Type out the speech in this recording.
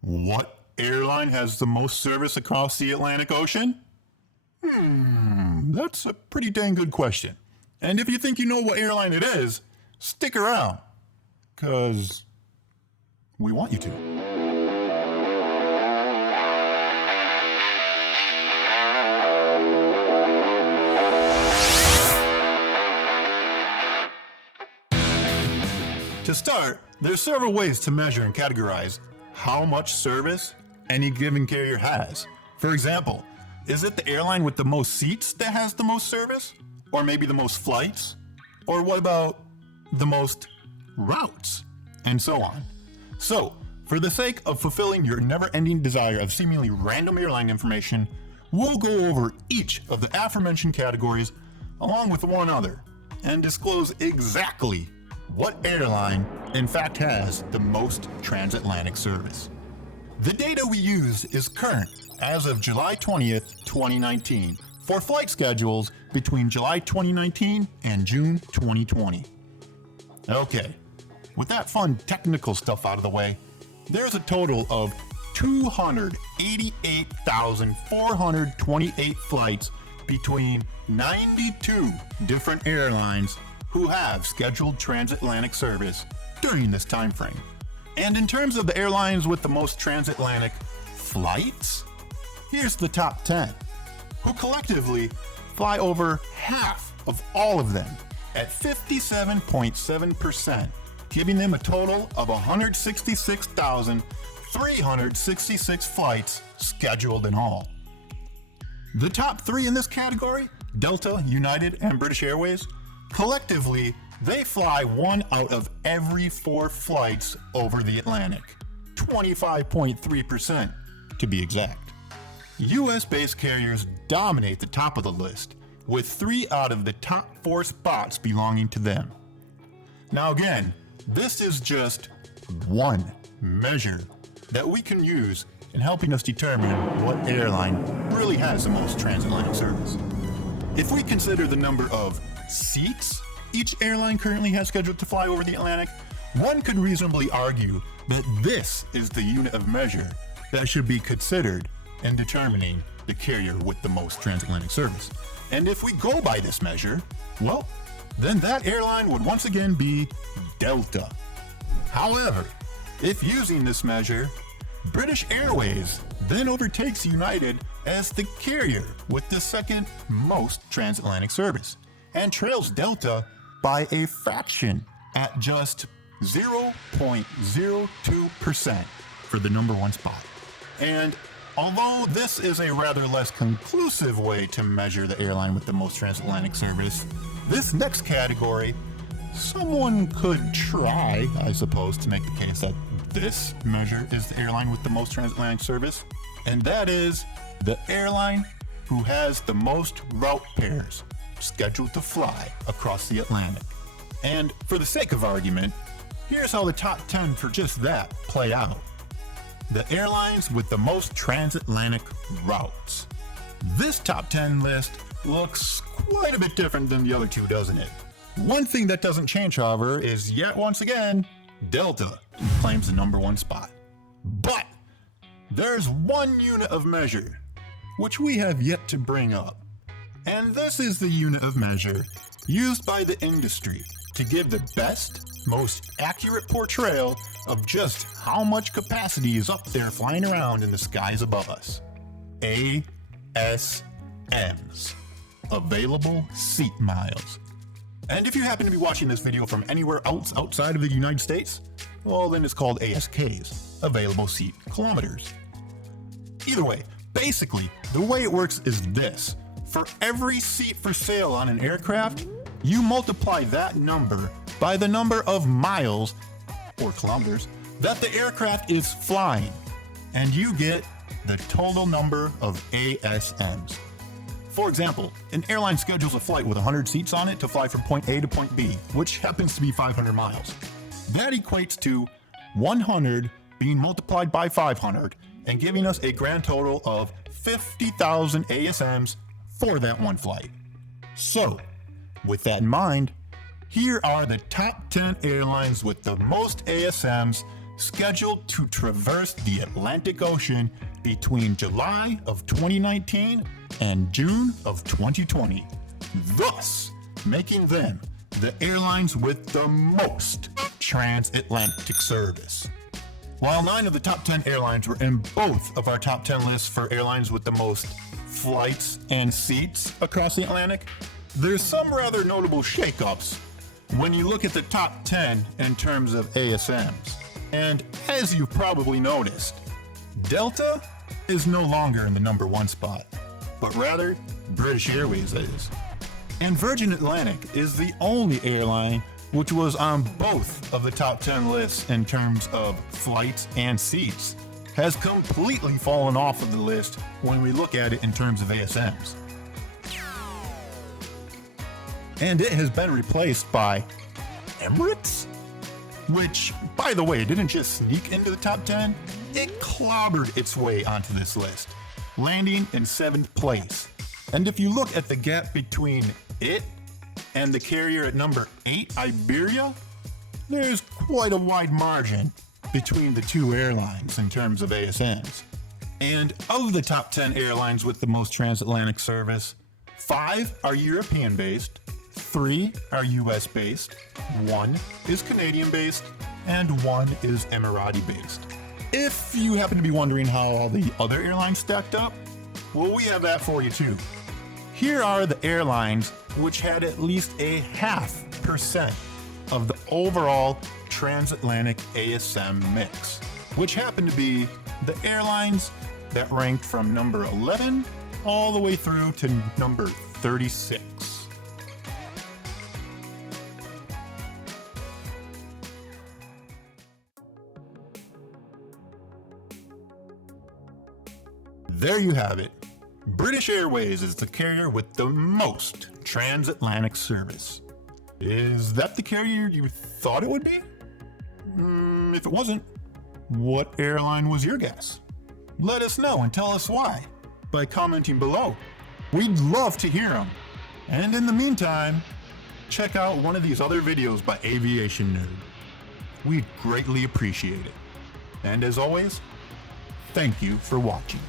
What airline has the most service across the Atlantic Ocean? That's a pretty dang good question. And if you think you know what airline it is, stick around, because we want you to. To start, there's several ways to measure and categorize how much service any given carrier has. For example, is it the airline with the most seats that has the most service? Or maybe the most flights? Or what about the most routes? And so on. So, for the sake of fulfilling your never-ending desire of seemingly random airline information, we'll go over each of the aforementioned categories along with one other and disclose exactly what airline in fact has the most transatlantic service. The data we use is current as of July 20th, 2019 for flight schedules between July 2019 and June 2020. Okay, with that fun technical stuff out of the way, there's a total of 288,428 flights between 92 different airlines who have scheduled transatlantic service during this time frame. And in terms of the airlines with the most transatlantic flights, here's the top 10, who collectively fly over half of all of them at 57.7%, giving them a total of 166,366 flights scheduled in all. The top three in this category, Delta, United, and British Airways, collectively, they fly 1 out of every 4 flights over the Atlantic, 25.3% to be exact. US-based carriers dominate the top of the list, with 3 out of the top 4 spots belonging to them. Now again, this is just one measure that we can use in helping us determine what airline really has the most transatlantic service. If we consider the number of seats each airline currently has scheduled to fly over the Atlantic, one could reasonably argue that this is the unit of measure that should be considered in determining the carrier with the most transatlantic service. And if we go by this measure, well, then that airline would once again be Delta. However, if using this measure, British Airways then overtakes United as the carrier with the second most transatlantic service, and trails Delta by a fraction at just 0.02% for the number 1 spot. And although this is a rather less conclusive way to measure the airline with the most transatlantic service, this next category, someone could try, I suppose, to make the case that this measure is the airline with the most transatlantic service, and that is the airline who has the most route pairs scheduled to fly across the Atlantic. And for the sake of argument, here's how the top 10 for just that play out. The airlines with the most transatlantic routes. This top 10 list looks quite a bit different than the other two, doesn't it? One thing that doesn't change, however, is yet once again, Delta claims the number 1 spot. But there's one unit of measure which we have yet to bring up. And this is the unit of measure used by the industry to give the best, most accurate portrayal of just how much capacity is up there flying around in the skies above us. ASMs, available seat miles. And if you happen to be watching this video from anywhere else outside of the United States, well then it's called ASKs, available seat kilometers. Either way, basically, the way it works is this. For every seat for sale on an aircraft, you multiply that number by the number of miles, or kilometers, that the aircraft is flying, and you get the total number of ASMs. For example, an airline schedules a flight with 100 seats on it to fly from point A to point B, which happens to be 500 miles. That equates to 100 being multiplied by 500 and giving us a grand total of 50,000 ASMs for that one flight. So, with that in mind, here are the top 10 airlines with the most ASMs scheduled to traverse the Atlantic Ocean between July of 2019 and June of 2020, thus making them the airlines with the most transatlantic service. While 9 of the top 10 airlines were in both of our top 10 lists for airlines with the most flights and seats across the Atlantic, there's some rather notable shakeups when you look at the top 10 in terms of ASMs. And as you've probably noticed, Delta is no longer in the number 1 spot, but rather British Airways is. And Virgin Atlantic is the only airline which was on both of the top 10 lists in terms of flights and seats, has completely fallen off of the list when we look at it in terms of ASMs. And it has been replaced by Emirates, which, by the way, didn't just sneak into the top 10, it clobbered its way onto this list, landing in 7th place. And if you look at the gap between it and the carrier at number 8, Iberia, there's quite a wide margin between the two airlines in terms of ASMs. And of the top 10 airlines with the most transatlantic service, 5 are European-based, 3 are US-based, 1 is Canadian-based, and 1 is Emirati-based. If you happen to be wondering how all the other airlines stacked up, well, we have that for you too. Here are the airlines which had at least a 0.5% of the overall transatlantic ASM mix, which happened to be the airlines that ranked from number 11 all the way through to number 36. There you have it. British Airways is the carrier with the most transatlantic service. Is that the carrier you thought it would be? If it wasn't, what airline was your guess? Let us know and tell us why by commenting below. We'd love to hear them. And in the meantime, check out one of these other videos by Aviation Nerd. We'd greatly appreciate it. And as always, thank you for watching.